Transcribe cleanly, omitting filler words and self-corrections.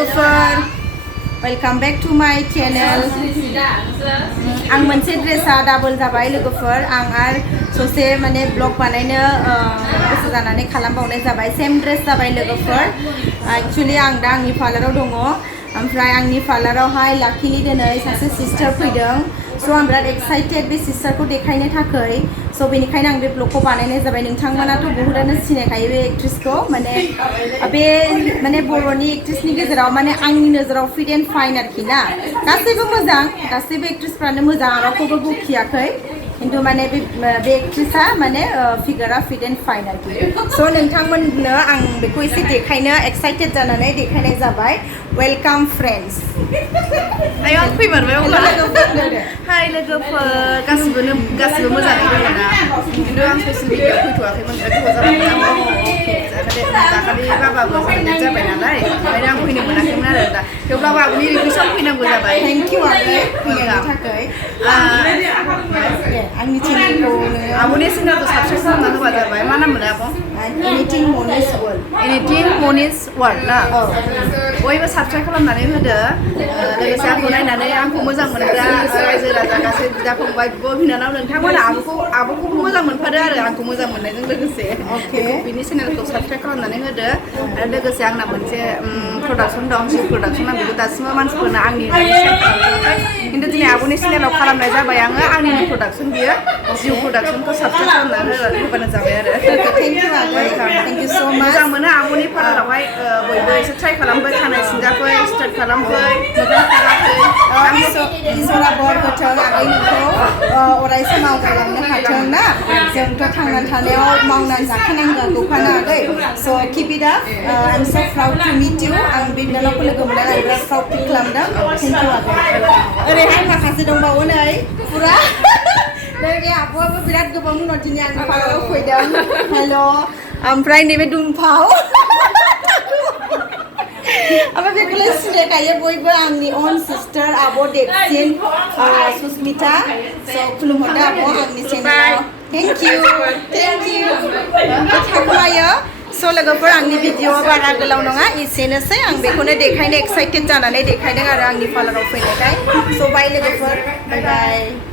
लोगोफोर welcome back to माय channel आं मोनसे ड्रेसा डाबल जाबाय लोगोफोर आं आरो ससे माने ब्लग बानायनो गोसो जानानै खालामबावनाय जाबाय सेम ड्रेस जाबाय लोगोफोर एक्चुअली आं दा आंनि पार्लाराव दङ ओमफ्राय आंनि पार्लारावहाय लाकिलि दिनै सासे सिस्टार फैदों स' आं बिराद एक्साइटेड बे सिस्टारखौ देखायनो थाखाय स' बेनिखायनो आं बे ब्लगखौ बानायनाय जाबाय नोंथांमोनाथ' बहुतानो सिनायखायो बे एक्ट्रेसखौ माने बे माने बर'नि एक्ट्रेसनि गेजेराव माने आंनि नोजोराव फिट एन्ड फाइन आरोखि ना गासैबो मोजां गासैबो एक्ट्रेसफ्रानो मोजां रावखौबो बखियाखै किन्तु माने बे एक्ट्रेसा माने फिगारा फिट एन्ड फाइन आरोखि स' नोंथांमोननो आं बेखौ एसे देखायनो एक्साइटेड जानानै देखायनाय जाबाय वेलकाम फ्रेन्ड्स आं फैमारबाय अब्ला हाय लोगोफोर गासिबो मोजाङै दङ ना खिन्थु आं ससियेल मिडियाआव फैथ'वाखैमोन दाखालि बाबाबो प्रेगनेन्ट जाबाय नालाय ओंखायनो आं फैनो मोनाखैमोन आरो दा थेवब्लाबो आब'नि रिकुवेस्टआव फैनांगौ जाबाय थेंक इउ आगै फैनायनि थाखाय आंनि चेनेलखौ आब'नि चेनेलखौ साबस्क्राइब खालामना होबा जाबाय मा नाम मोनो आब' एनिथिं मनिस वर्ल्ड एनिथिं मनिस वर्ल्ड ना बयबो साबस्क्राइब खालामनानै होदो लोगोसे आंखौ नायनानै आंखौ मोजां मोनग्रा रायजो राजा गासै बिदा फंबाय बिब' बिनानाव नोंथांमोना आब'खौबो मोजां मोनफादो आरो आंखौ मोजां मोननायजों लोगोसे बिनि चेनेलखौ साबस्क्राइब खालामनानै होदो आरो लोगोसे आंना मोनसे प्रडाक्सन दं जिउ प्रडाक्सन आं बेखौ दासिमबो मानसिफोरनो आंनि शेयार खालामथ'वाखै खिन्थु दिनै आब'नि चेनेलाव खालामनाय जाबाय आङो आंनिनो प्रडाक्सन बियो जिउ प्रडाक्सनखौ साबस्क्राइब खालामनानै होबानो जाबाय आरो थेंक इउ सो माच मोजां मोनो आब'नि पार्लारावहाय बयबो एसे ट्राइ खालामबाय खानाय सिनजाफै स्टार्ट खालामफै मोजां खालामफै इसोरा बर होथों आगै नोंखौ अरायसम आवगायलांनो हाथों ना जोंथ' थांनानै थानायाव मावनानै जाखानांगौखाना आगै स' keep it up I am so proud to meet you आं बे बिनानावखौ लोगो मोनदों आं बिराद प्राउड फिल खालामदों थेंक इउ आगै ओरैहाय माखासे दंबावो नै फुरा लोगो आब'आबो बिराद गोबां उनाव दिनै आंनि पार्लाराव फैदों हेल' ओमफ्राय नैबे दुमफाव ओमफ्राय बेखौलाय सिनायखायो बयबो आंनि अन सिस्टार आब' देबसिन सुस्मिता स' खुलुमहरदो आब' आंनि चेनेलाव थेंक इउ थाखुमायो स' लोगोफोर आंनि भिडिअआ बारा गोलाव नङा एसेनोसै आं बेखौनो देखायनो एक्साइटेड जानानै देखायदों आरो आंनि पार्लाराव फैनायखाय स' बाय लोगोफोर बाय बाय